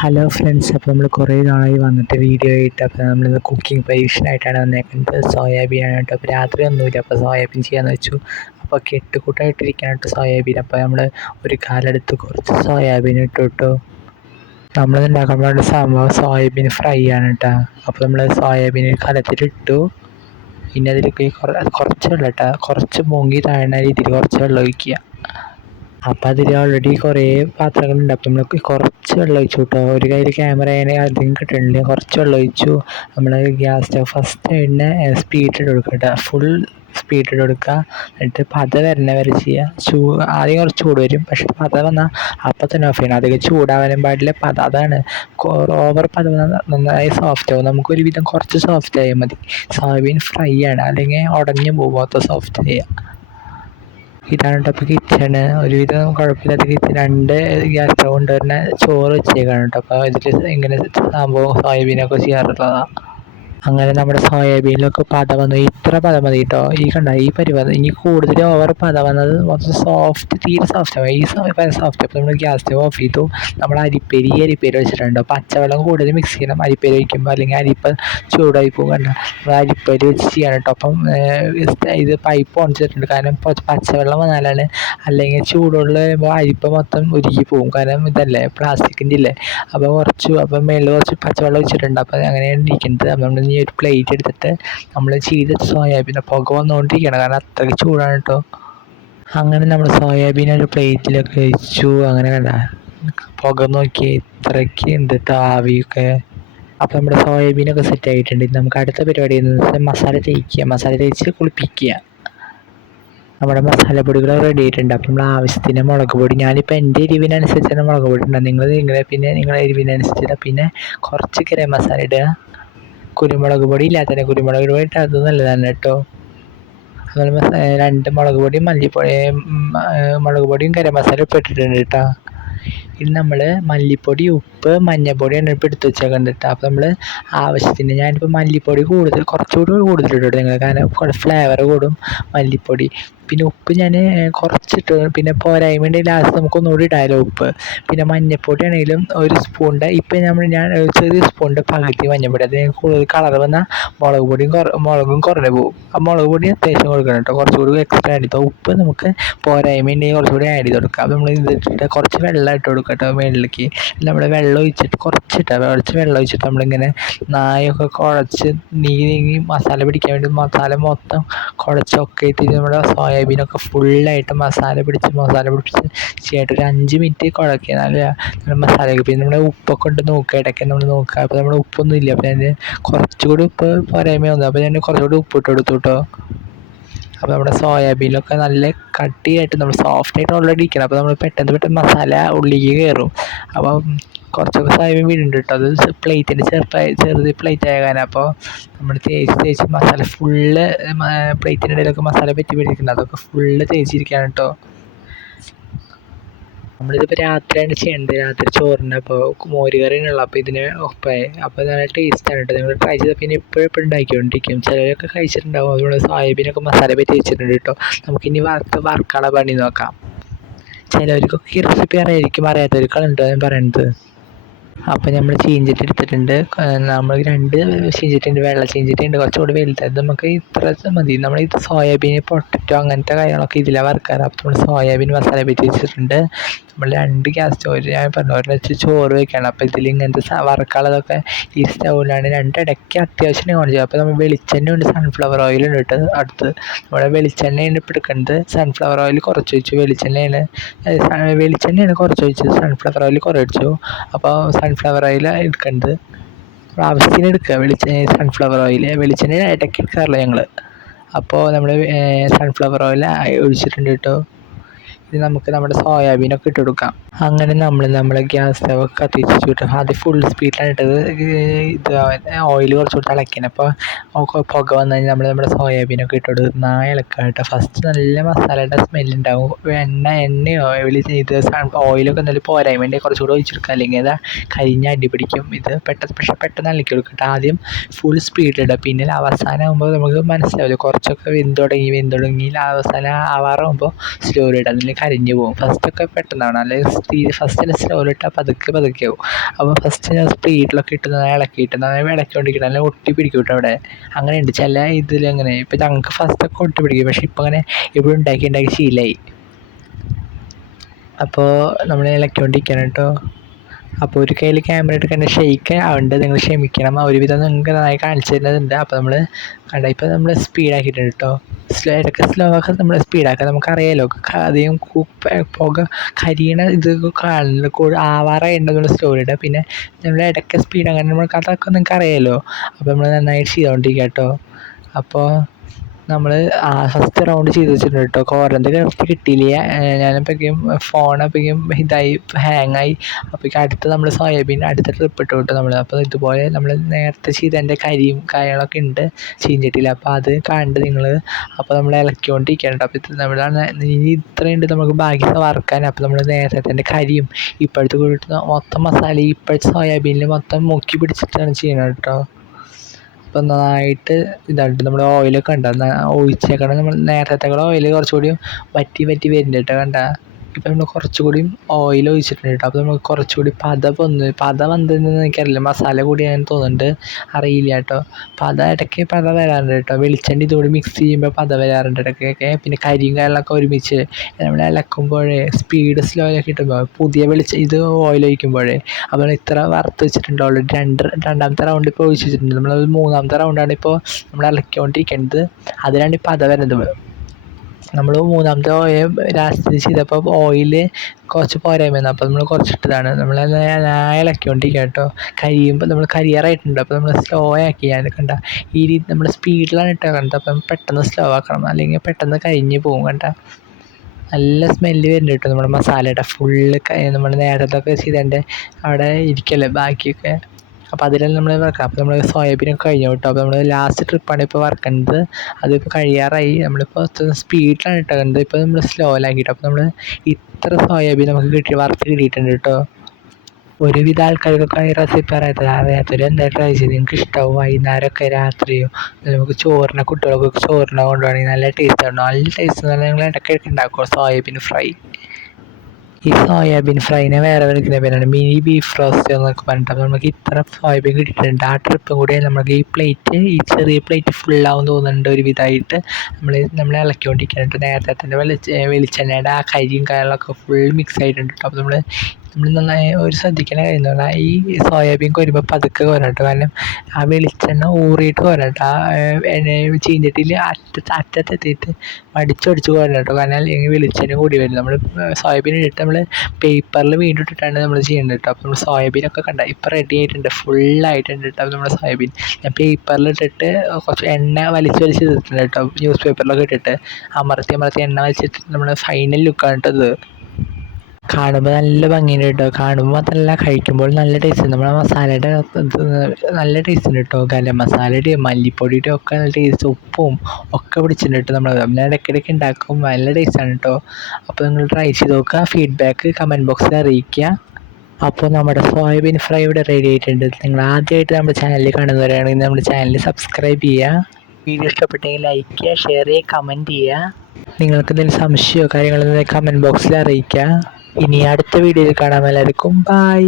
Hello friends, അപ്പോൾ നമ്മൾ കുറേ നാളായി വന്നിട്ട് വീഡിയോ ആയിട്ട്. അപ്പോൾ നമ്മളിന്ന് കുക്കിംഗ് പരീക്ഷണമായിട്ടാണ് വന്നേക്കുന്നത്. സോയാബീനാണ് കേട്ടോ. അപ്പോൾ രാത്രി ഒന്നുമില്ല, അപ്പോൾ സോയാബീൻ ചെയ്യാമെന്ന് വെച്ചു. അപ്പോൾ കെട്ടുകൂട്ടായിട്ടിരിക്കണം കേട്ടോ സോയാബീൻ. അപ്പോൾ നമ്മൾ ഒരു കാലെടുത്ത് കുറച്ച് സോയാബീൻ ഇട്ടു കേട്ടോ. നമ്മളിത് ഉണ്ടാക്കുമ്പോഴാണ് സംഭവം സോയാബീൻ ഫ്രൈ ആണ് കേട്ടോ. അപ്പോൾ നമ്മൾ സോയാബീൻ കലത്തിലിട്ടു. പിന്നെ അതിലേക്ക് കുറച്ച് വെള്ളം കേട്ടോ, കുറച്ച് പൊങ്ങി താഴുന്ന രീതിയിൽ കുറച്ച് വെള്ളം ഒഴിക്കുക. അപ്പം അതിൽ ഓൾറെഡി കുറേ പാത്രങ്ങളുണ്ട്. അപ്പം നമ്മൾ കുറച്ച് വെള്ളം ഒഴിച്ചു കേട്ടോ. ഒരു കയ്യിൽ ക്യാമറ ആയതിന് അധികം കിട്ടണില്ല. കുറച്ച് വെള്ളം ഒഴിച്ചു. നമ്മൾ ഗ്യാസ് സ്റ്റവ് ഫസ്റ്റ് തന്നെ സ്പീഡ് ഇട്ട് കൊടുക്കുക കേട്ടോ. ഫുൾ സ്പീഡ് ഇട്ട് കൊടുക്കുക. എന്നിട്ട് പത വരണ വരെ ചെയ്യുക. ആദ്യം കുറച്ച് ചൂട് വരും, പക്ഷെ പത വന്നാൽ അപ്പം തന്നെ ഓഫ് ചെയ്യണം. അധികം ചൂടാവാനും പാടില്ല. പത അതാണ് ഓവർ പത നന്നായി സോഫ്റ്റ് ആവും. നമുക്കൊരുവിധം കുറച്ച് സോഫ്റ്റ് ആയാൽ മതി. സോയാബീൻ ഫ്രൈ ആണ്, അല്ലെങ്കിൽ ഉടഞ്ഞു പോകാത്ത സോഫ്റ്റ് ചെയ്യുക. ഇതാണ് കേട്ടോ. അപ്പോൾ കിച്ചണ് ഒരുവിധം കുഴപ്പമില്ലാത്ത കിച്ചൺ. 2 ഗ്യാസ് സ്റ്റവ് കൊണ്ട് തന്നെ ചോറ് വെച്ചേക്കാണ് കേട്ടോ. അപ്പോൾ ഇതിൽ ഇങ്ങനെ സംഭവം സോയാബീനൊക്കെ ചെയ്യാറുള്ളതാണ്. അങ്ങനെ നമ്മുടെ സോയാബീനിലൊക്കെ പത വന്നു. ഇത്ര പത മതി കേട്ടോ. ഈ കണ്ട ഈ പരിപാടി. ഇനി കൂടുതൽ ഓവർ പത വന്നത് മൊത്തം സോഫ്റ്റ്, തീരെ സോഫ്റ്റ് ആവും. ഈ സോഫ്റ്റ്. അപ്പോൾ നമ്മൾ ഗ്യാസ് സ്റ്റവ് ഓഫ് ചെയ്തു. നമ്മൾ അരിപ്പേരി വെച്ചിട്ടുണ്ട്. പച്ചവെള്ളം കൂടുതൽ മിക്സ് ചെയ്യണം അരിപ്പേരി വയ്ക്കുമ്പോൾ, അല്ലെങ്കിൽ അരിപ്പ ചൂടായി പോകും. കണ്ട നമ്മൾ അരിപ്പേരി വെച്ച് ചെയ്യണം കേട്ടോ. അപ്പം ഇത് പൈപ്പ് ഓൺ ചെയ്തിട്ടുണ്ട്. കാരണം പച്ചവെള്ളം വന്നാലാണ്, അല്ലെങ്കിൽ ചൂടുള്ള വരുമ്പോൾ അരിപ്പ മൊത്തം ഉരുകി പോകും. കാരണം ഇതല്ലേ പ്ലാസ്റ്റിക്കിൻ്റെ ഇല്ലേ. അപ്പം മേളിൽ കുറച്ച് പച്ചവെള്ളം വെച്ചിട്ടുണ്ട്. അപ്പം അങ്ങനെയാണ് ഇരിക്കുന്നത്. അപ്പം നമ്മൾ ഒരു പ്ലേറ്റ് എടുത്തിട്ട് നമ്മൾ ചെയ്ത സോയാബീൻ പുക വന്നുകൊണ്ടിരിക്കണം, കാരണം അത്രയ്ക്ക് ചൂടാണ് കേട്ടോ. അങ്ങനെ നമ്മൾ സോയാബീൻ ഒരു പ്ലേറ്റിലൊക്കെ വെച്ചു. അങ്ങനെ കണ്ട പുക നോക്കി ഇത്രയ്ക്ക് ഉണ്ട് കേട്ടോ, ആവിയൊക്കെ. അപ്പോൾ നമ്മുടെ സോയാബീനൊക്കെ സെറ്റ് ആയിട്ടുണ്ട്. നമുക്ക് അടുത്ത പരിപാടി എന്ന് വെച്ചാൽ മസാല തേച്ച് കുളിപ്പിക്കുക. നമ്മുടെ മസാലപ്പൊടികൾ റെഡി ആയിട്ടുണ്ട്. അപ്പം നമ്മൾ ആവശ്യത്തിന് മുളക് പൊടി, ഞാനിപ്പോൾ എൻ്റെ എരിവിനനുസരിച്ചാണ് മുളക് പൊടി ഉണ്ടാകും. നിങ്ങളുടെ എരിവിനനുസരിച്ചിട്ട്. പിന്നെ കുറച്ച് ഗരം മസാല ഇടുക. കുരുമുളക് പൊടി ഇല്ലാത്തതിനെ കുരുമുളക് പൊടി ഇട്ടാൽ അത് നല്ലതാണ് കേട്ടോ. അതുപോലെ 2 മുളക് പൊടിയും മുളക് പൊടിയും ഗരം മസാല ഇപ്പോൾ ഇട്ടിട്ടുണ്ട് കേട്ടോ. ഇനി നമ്മൾ മല്ലിപ്പൊടി, ഉപ്പ്, മഞ്ഞൾപ്പൊടിയാണ് ഇപ്പോൾ എടുത്ത് വെച്ചേക്കുന്നത് കേട്ടോ. അപ്പോൾ നമ്മൾ ആവശ്യത്തിന്, ഞാനിപ്പോൾ മല്ലിപ്പൊടി കുറച്ചുകൂടി കൂടുതൽ ഇട്ടു നിങ്ങൾ, കാരണം ഫ്ലേവർ കൂടും മല്ലിപ്പൊടി. പിന്നെ ഉപ്പ് ഞാൻ കുറച്ചിട്ട്, പിന്നെ പോരായ്മയുടെ ലാസ്റ്റ് നമുക്കൊന്നുകൂടി ഇടാമല്ലോ ഉപ്പ്. പിന്നെ മഞ്ഞൾപ്പൊടി ആണെങ്കിലും ഒരു സ്പൂണിൻ്റെ, ഇപ്പം ഞാൻ ചെറിയ സ്പൂണിൻ്റെ പകുതി മഞ്ഞൾപ്പൊടി. അത് കൂടുതൽ കളർ വന്നാൽ മുളകും കുറഞ്ഞു പോകും. ആ മുളക് പൊടി അത്യാവശ്യം കൊടുക്കണം കേട്ടോ. കുറച്ചുകൂടി എക്സ്ട്രാ ആഡ് ചെയ്താൽ ഉപ്പ് നമുക്ക് പോരായ്മയുണ്ടെങ്കിൽ കുറച്ചുകൂടി ആഡ് ചെയ്ത് കൊടുക്കാം. അപ്പോൾ നമ്മൾ ഇതിട്ടിട്ട് കുറച്ച് വെള്ളം ഇട്ട് കൊടുക്കാം കേട്ടോ മേളിലേക്ക്. നമ്മൾ വെള്ളം ഒഴിച്ചിട്ട് കുറച്ച് വെള്ളം ഒഴിച്ചിട്ട് നമ്മളിങ്ങനെ നായൊക്കെ കുഴച്ച് നീങ്ങി മസാല പിടിക്കാൻ വേണ്ടി മസാല മൊത്തം കുഴച്ചൊക്കെ എത്തിയിട്ട് നമ്മുടെ സോയാബീനൊക്കെ ഫുള്ളായിട്ട് മസാല പിടിച്ച് ചെയ്യാനായിട്ട് ഒരു 5 മിനിറ്റ് കുഴക്കുക. നല്ല മസാലയൊക്കെ. പിന്നെ നമ്മൾ ഉപ്പൊക്കെ ഉണ്ട് നോക്കുക, ഇടയ്ക്ക് നമ്മൾ നോക്കുക. അപ്പോൾ നമ്മൾ ഉപ്പൊന്നും ഇല്ല, അപ്പോൾ ഞാൻ കുറച്ചുകൂടി ഉപ്പ് പോരായ്മ വന്നു. അപ്പോൾ ഞാൻ കുറച്ചുകൂടി ഉപ്പ് ഇട്ട് കൊടുത്തു കേട്ടോ. അപ്പോൾ നമ്മുടെ സോയാബീനൊക്കെ നല്ല കട്ടിയായിട്ട് നമ്മൾ സോഫ്റ്റായിട്ട് ഓൾറെഡി ഇരിക്കണം. അപ്പോൾ നമ്മൾ പെട്ടെന്ന് മസാല ഉള്ളിലേക്ക് കയറും. അപ്പം കുറച്ചൊക്കെ സോയാബീൻ വീടുണ്ട് കേട്ടോ. അത് പ്ലേറ്റിൻ്റെ ചെറുത് പ്ലേറ്റ് ആകാൻ. അപ്പോൾ നമ്മൾ തേച്ച് മസാല ഫുള്ള് പ്ലേറ്റിൻ്റെ ഇടയിലൊക്കെ മസാല പറ്റി പിടിക്കുന്നത്, അതൊക്കെ ഫുള്ള് തേച്ചിരിക്കുകയാണ് കേട്ടോ. നമ്മളിതിപ്പോൾ രാത്രിയാണ് ചെയ്യേണ്ടത്. രാത്രി ചോറിന് അപ്പോൾ മോര് കറിയാണുള്ളത്. അപ്പോൾ ഇതിന് ഒപ്പമായി. അപ്പോൾ നല്ല ടേസ്റ്റാണ് കേട്ടോ. നിങ്ങൾ ട്രൈ ചെയ്താൽ പിന്നെ ഇപ്പോഴും ഉണ്ടാക്കിക്കൊണ്ടിരിക്കും. ചിലരൊക്കെ കഴിച്ചിട്ടുണ്ടാവും. അതുകൊണ്ട് സോയാബീനൊക്കെ മസാല പറ്റി വെച്ചിട്ടുണ്ട് കേട്ടോ. നമുക്കിനി വറുക്കാനുള്ള പണി നോക്കാം. ചിലവർക്കൊക്കെ ഈ റെസിപ്പി അറിയാത്തവർക്കാണ് ഞാൻ പറയുന്നത്. അപ്പോൾ നമ്മൾ ചീഞ്ചട്ടി എടുത്തിട്ടുണ്ട്. നമ്മൾ 2 ചീഞ്ചട്ടിയുണ്ട്. വെള്ള ചീഞ്ചട്ടിയുണ്ട്, കുറച്ചുകൂടി വലുതായത്. നമുക്ക് ഇത്ര മതി. നമ്മൾ ഇത് സോയാബീൻ, പൊട്ടറ്റോ അങ്ങനത്തെ കാര്യങ്ങളൊക്കെ ഇതിലാണ് വറുക്കാറ്. അപ്പോൾ നമ്മൾ സോയാബീൻ മസാല പറ്റി വെച്ചിട്ടുണ്ട്. നമ്മൾ 2 ഗ്യാസ് സ്റ്റവ്, ഞാൻ പറഞ്ഞു, ഒരെണ്ണം ചോറ് വയ്ക്കുകയാണ്. അപ്പോൾ ഇതിൽ ഇങ്ങനത്തെ വറുക്കാനുള്ളതൊക്കെ ഈ സ്റ്റൗവിലാണ്. 2 ഇടയ്ക്ക് അത്യാവശ്യം ഓൺ ചെയ്യുക. അപ്പോൾ നമ്മൾ വെളിച്ചെണ്ണ ഉണ്ട്, സൺഫ്ലവർ ഓയിലുണ്ട് കേട്ടോ. അടുത്ത് നമ്മുടെ വെളിച്ചെണ്ണയാണ് ഇപ്പോൾ എടുക്കുന്നത്. സൺഫ്ലവർ ഓയിൽ കുറച്ച് ഒഴിച്ചു. വെളിച്ചെണ്ണയാണ് കുറച്ച് ഒഴിച്ചത്, സൺഫ്ലവർ ഓയിൽ കുറച്ചു. അപ്പോൾ സൺഫ്ലവർ ഓയിൽ എടുക്കേണ്ടത് ആവശ്യത്തിന് എടുക്കുക. സൺഫ്ലവർ ഓയിൽ, വെളിച്ചെണ്ണ ഇടയ്ക്ക് എടുക്കാറില്ല ഞങ്ങൾ. അപ്പോൾ നമ്മൾ സൺഫ്ലവർ ഓയിൽ ഒഴിച്ചിട്ടുണ്ട് കേട്ടോ. ഇത് നമുക്ക് നമ്മുടെ സോയാബീനൊക്കെ ഇട്ട് കൊടുക്കാം. അങ്ങനെ നമ്മൾ ഗ്യാസ് സ്റ്റവ് ഒക്കെ കത്തിച്ചു കിട്ടും. അത് ഫുൾ സ്പീഡിലാണ് ഇട്ടത്. ഇത് ഓയിൽ കുറച്ചുകൂടി തിളയ്ക്കണം. അപ്പോൾ പുക വന്നു കഴിഞ്ഞാൽ നമ്മുടെ സോയാബീനൊക്കെ ഇട്ട് കൊടുത്ത് ഇളക്കുക കേട്ടോ. ഫസ്റ്റ് നല്ല മസാലയുടെ സ്മെല്ലുണ്ടാവും. എണ്ണയോ ഇത് ഓയിലൊക്കെ നല്ല പോരായ്മ കുറച്ചുകൂടി ഒഴിച്ചെടുക്കുക, അല്ലെങ്കിൽ അത് കരിഞ്ഞ അടി പിടിക്കും. ഇത് പെട്ടെന്ന് ഇളക്കി കൊടുക്കട്ടെ. ആദ്യം ഫുൾ സ്പീഡിലിടുക. പിന്നെ അവസാനം ആകുമ്പോൾ നമുക്ക് മനസ്സിലാവില്ല, കുറച്ചൊക്കെ വെന്ത് തുടങ്ങി അവസാനം ആവാറാകുമ്പോൾ സ്ലോയിലിടുക. അതിൽ അല്ലെങ്കിൽ കരിഞ്ഞു പോകും. ഫസ്റ്റൊക്കെ പെട്ടെന്നാണ്, അല്ലെങ്കിൽ ഫസ്റ്റിൽ സ്ലോയിലിട്ടാൽ പതുക്കെ ആവും. അപ്പോൾ ഫസ്റ്റ് ഞാൻ സ്പീഡിലൊക്കെ ഇട്ട് ഇളക്കിയിട്ട് ഇളക്കിക്കൊണ്ടിരിക്കണം, അല്ലെങ്കിൽ ഒട്ടി പിടിക്കും കേട്ടോ അവിടെ. അങ്ങനെയുണ്ട് ചില ഇതിലങ്ങനെ. ഇപ്പം ഞങ്ങൾക്ക് ഫസ്റ്റൊക്കെ ഒട്ടി പിടിക്കും, പക്ഷെ ഇപ്പം അങ്ങനെ ഇവിടെ ഉണ്ടാക്കി ശീലമായി. അപ്പോൾ നമ്മൾ ഇളക്കിക്കൊണ്ടിരിക്കണം കേട്ടോ. അപ്പോൾ ഒരു കയ്യിൽ ക്യാമറ എടുക്കാൻ ഷെയ്ക്ക് ആവുന്നുണ്ട്, നിങ്ങൾ ക്ഷമിക്കണം. ഒരുവിധം നിങ്ങൾക്ക് നന്നായി കാണിച്ചു തരുന്നതുണ്ട്. അപ്പോൾ നമ്മൾ ഇപ്പോൾ നമ്മൾ സ്പീഡാക്കിയിട്ടുണ്ട് കേട്ടോ. ഇടയ്ക്ക് സ്ലോ ആക്കാൻ നമ്മൾ സ്പീഡാക്കാം. നമുക്കറിയാമല്ലോ അധികം പുക കരിയണ ഇത് കാണുന്നത് ആവാറായിട്ടുണ്ടെന്നുള്ള സ്റ്റോറിയുടെ. പിന്നെ നമ്മൾ ഇടയ്ക്ക് സ്പീഡ് അങ്ങനെ നമുക്ക് അതൊക്കെ നിങ്ങൾക്ക് അറിയാമല്ലോ. അപ്പോൾ നമ്മൾ നന്നായിട്ട് ചെയ്തുകൊണ്ടിരിക്കുക കേട്ടോ. അപ്പോൾ നമ്മൾ ഫസ്റ്റ് റൗണ്ട് ചെയ്ത് വെച്ചിട്ടുണ്ട് കേട്ടോ. കോരന്ത് കറക്റ്റ് കിട്ടിയില്ല. ഞാനപ്പോഴേക്കും ഫോണപ്പോഴേക്കും ഇതായി ഹാങ്ങായി. അപ്പോഴേക്കും അടുത്ത് നമ്മൾ സോയാബീൻ അടുത്ത ട്രിപ്പ് ഇട്ടു കേട്ടോ നമ്മൾ. അപ്പോൾ ഇതുപോലെ നമ്മൾ നേരത്തെ ചെയ്തതിൻ്റെ കരിയും കാര്യങ്ങളൊക്കെ ഉണ്ട് ചീഞ്ഞിട്ടില്ല. അപ്പോൾ അത് കണ്ട് നിങ്ങൾ അപ്പോൾ നമ്മൾ ഇളക്കിക്കൊണ്ടിരിക്കുകയാണ്. അപ്പോൾ ഇത് നമ്മളാണ് ഇനി ഇത്രയുണ്ട് നമുക്ക് ബാക്കി വറുക്കാൻ. അപ്പോൾ നമ്മൾ നേരത്തെ കരിയും ഇപ്പോഴത്തെ കൂടിയിട്ട് മൊത്തം മസാല ഇപ്പോഴത്തെ സോയാബീനിൽ മൊത്തം മുക്കി പിടിച്ചിട്ടാണ് ചെയ്യുന്നത് കേട്ടോ. അപ്പോൾ നന്നായിട്ട് ഇതായിട്ട് നമ്മൾ ഓയിലൊക്കെ ഒഴിച്ചേക്കണം. നമ്മൾ നേരത്തെ ഓയിൽ കുറച്ചുകൂടി വറ്റി വരുന്നുണ്ട് കേട്ടോ. കണ്ട ഇപ്പം നമ്മൾ കുറച്ചുകൂടിയും ഓയിൽ ഒഴിച്ചിട്ടുണ്ട് കേട്ടോ. അപ്പോൾ നമുക്ക് കുറച്ചുകൂടി പത വന്നതെന്ന് എനിക്കറിയില്ല, മസാല കൂടിയാൻ തോന്നുന്നുണ്ട്, അറിയില്ല കേട്ടോ. ഇടയ്ക്ക് പത വരാറുണ്ട് കേട്ടോ. വെളിച്ചെണ്ണ ഇതുകൂടി മിക്സ് ചെയ്യുമ്പോൾ പത വരാറുണ്ട് ഇടയ്ക്കൊക്കെ. പിന്നെ കരിയും കാര്യങ്ങളൊക്കെ ഒരുമിച്ച് നമ്മൾ ഇളക്കുമ്പോഴേ സ്പീഡ് സ്ലോ ആക്കി കിട്ടുമ്പോൾ പുതിയ ഇത് ഓയിൽ ഒഴിക്കുമ്പോഴേ. അപ്പോൾ ഇത്ര വറുത്ത് വെച്ചിട്ടുണ്ട് ഓൾറെഡി. രണ്ടാമത്തെ റൗണ്ട് ഇപ്പോൾ ഒഴിച്ച് വെച്ചിട്ടുണ്ട്. നമ്മൾ മൂന്നാമത്തെ റൗണ്ടാണ് ഇപ്പോൾ നമ്മൾ ഇളക്കിക്കൊണ്ടിരിക്കുന്നത്. അതിലാണ് പത വരുന്നത്. നമ്മൾ മൂന്നാമത്തെ ലാസ്റ്റ് ചെയ്തപ്പോൾ ഓയിൽ കുറച്ച് പോരായ്മ, അപ്പോൾ നമ്മൾ കുറച്ചിട്ടതാണ്. നമ്മൾ ഇളക്കിക്കൊണ്ടിരിക്കുക കേട്ടോ. കരിയുമ്പോൾ നമ്മൾ കരിയാറായിട്ടുണ്ട്. അപ്പോൾ നമ്മൾ സ്ലോ ആക്കി കണ്ട ഈ രീതി നമ്മൾ സ്പീഡിലാണ് ഇട്ടോ കണ്ടത്. അപ്പം പെട്ടെന്ന് സ്ലോ ആക്കണം, അല്ലെങ്കിൽ പെട്ടെന്ന് കരിഞ്ഞ് പോകും. കണ്ട നല്ല സ്മെല്ല് വരുന്നുണ്ട് കേട്ടോ നമ്മുടെ മസാലയുടെ. ഫുള്ള് നമ്മൾ നേരത്തൊക്കെ ചെയ്തതിൻ്റെ അവിടെ ഇരിക്കല്ലേ ബാക്കിയൊക്കെ. അപ്പോൾ അതിലെല്ലാം നമ്മൾ വറക്കാം. അപ്പോൾ നമ്മൾ സോയാബീനൊക്കെ കഴിഞ്ഞു കേട്ടോ. അപ്പോൾ നമ്മൾ ലാസ്റ്റ് ട്രിപ്പാണ് ഇപ്പോൾ വറക്കുന്നത്. അതിപ്പോൾ കഴിയാറായി. നമ്മളിപ്പോൾ സ്പീഡിലാണ് ഇട്ടത്, ഇപ്പോൾ നമ്മൾ സ്ലോയിലാക്കിയിട്ട്. അപ്പോൾ നമ്മൾ ഇത്ര സോയാബീൻ നമുക്ക് വറുത്ത് കിട്ടിയിട്ടുണ്ട് കേട്ടോ. ഒരുവിധ ആൾക്കാർക്കൊക്കെ ഈ റെസിപ്പി അറിയാത്തവർ എന്തായാലും ട്രൈ ചെയ്ത് നിങ്ങൾക്ക് ഇഷ്ടമാവും. വൈകുന്നേരമൊക്കെ രാത്രിയോ നമുക്ക് കുട്ടികൾക്ക് ചോറിനെ കൊണ്ടുപോകണമെങ്കിൽ നല്ല ടേസ്റ്റ് ആണ്. നല്ല ടേസ്റ്റ് എന്ന് പറഞ്ഞാൽ നിങ്ങൾ ഇടയ്ക്കിടയ്ക്ക് ഉണ്ടാക്കുക സോയാബീൻ ഫ്രൈ. ഈ സോയാബീൻ ഫ്രൈനെ വേറെ വിളിക്കുന്ന പേരാണ് മിനി ബീഫ് റോസ്റ്റ് എന്നൊക്കെ പറഞ്ഞിട്ട്. അപ്പോൾ നമുക്ക് ഇത്ര സോയാബീൻ കിട്ടിയിട്ടുണ്ട്. ആ ട്രിപ്പും കൂടി നമുക്ക് ഈ ചെറിയ പ്ലേറ്റ് ഫുള്ളാവും തോന്നുന്നുണ്ട് ഒരുവിധമായിട്ട്. നമ്മൾ ഇളക്കിക്കൊണ്ടിരിക്കുന്നുണ്ട്. നേരത്തെ തന്നെ വെളിച്ചെണ്ണയുടെ ആ കരിയും കാര്യങ്ങളൊക്കെ ഫുൾ മിക്സ് ആയിട്ടുണ്ട്. അപ്പോൾ നമ്മൾ നന്നായി ഒരു ശ്രദ്ധിക്കുന്ന കാര്യം എന്ന് പറഞ്ഞാൽ ഈ സോയാബീൻ കോരുമ്പോൾ പതുക്കെ കോരട്ടോ. കാരണം ആ വെളിച്ചെണ്ണ ഊറിയിട്ട് കോരട്ടോ. ആ ചീഞ്ഞിട്ടിൽ അറ്റത്തെത്തിയിട്ട് വടിച്ചൊടിച്ച് കോരട്ടോ. കാരണം അല്ലെങ്കിൽ വെളിച്ചെണ്ണ കൂടി വരും. നമ്മൾ സോയാബീൻ ഇട്ടിട്ട് നമ്മൾ പേപ്പറിൽ വീണ്ടും ഇട്ടിട്ടാണ് നമ്മൾ ചെയ്യേണ്ടത് കേട്ടോ. അപ്പോൾ നമ്മൾ സോയാബീനൊക്കെ കണ്ട ഇപ്പോൾ റെഡി ആയിട്ടുണ്ട്, ഫുള്ളായിട്ടുണ്ട് കേട്ടോ. നമ്മുടെ സോയാബീൻ ഞാൻ പേപ്പറിലിട്ടിട്ട് കുറച്ച് എണ്ണ വലിച്ച് ചെയ്തിട്ടുണ്ട് കേട്ടോ. ന്യൂസ് പേപ്പറിലൊക്കെ ഇട്ടിട്ട് അമർത്തി എണ്ണ വലിച്ചിട്ട് നമ്മൾ ഫൈനൽ ലുക്കാണ് കേട്ടത്. കാണുമ്പോൾ നല്ല ഭംഗിയുണ്ട് കേട്ടോ. കാണുമ്പോൾ മാത്രമല്ല, കഴിക്കുമ്പോൾ നല്ല ടേസ്റ്റ് ഉണ്ട്. നമ്മുടെ മസാലയുടെ നല്ല ടേസ്റ്റ് ഉണ്ട് കേട്ടോ. ഗരം മസാലയുടെയും മല്ലിപ്പൊടിയുടെയും ഒക്കെ നല്ല ടേസ്റ്റ്, ഉപ്പും ഒക്കെ പിടിച്ചിട്ടുണ്ട് കേട്ടോ. നമ്മൾ ഇടയ്ക്കിടയ്ക്ക് ഉണ്ടാക്കും, നല്ല ടേസ്റ്റാണ് കേട്ടോ. അപ്പോൾ നിങ്ങൾ ട്രൈ ചെയ്ത് നോക്കുക, ഫീഡ്ബാക്ക് കമൻറ്റ് ബോക്സിൽ അറിയിക്കുക. അപ്പോൾ നമ്മുടെ സോയാബീൻ ഫ്രൈ ഇവിടെ റെഡി ആയിട്ടുണ്ട്. നിങ്ങൾ ആദ്യമായിട്ട് നമ്മുടെ ചാനലിൽ കാണുന്നവരാണെങ്കിൽ നമ്മുടെ ചാനൽ സബ്സ്ക്രൈബ് ചെയ്യുക. വീഡിയോ ഇഷ്ടപ്പെട്ടെങ്കിൽ ലൈക്ക് ചെയ്യുക, ഷെയർ ചെയ്യുക, കമൻറ്റ് ചെയ്യുക. നിങ്ങൾക്ക് എന്തെങ്കിലും സംശയമോ കാര്യങ്ങളോ കമൻറ്റ് ബോക്സിൽ അറിയിക്കുക. ഇനി അടുത്ത വീഡിയോയിൽ കാണാം. എല്ലാവർക്കും ബൈ.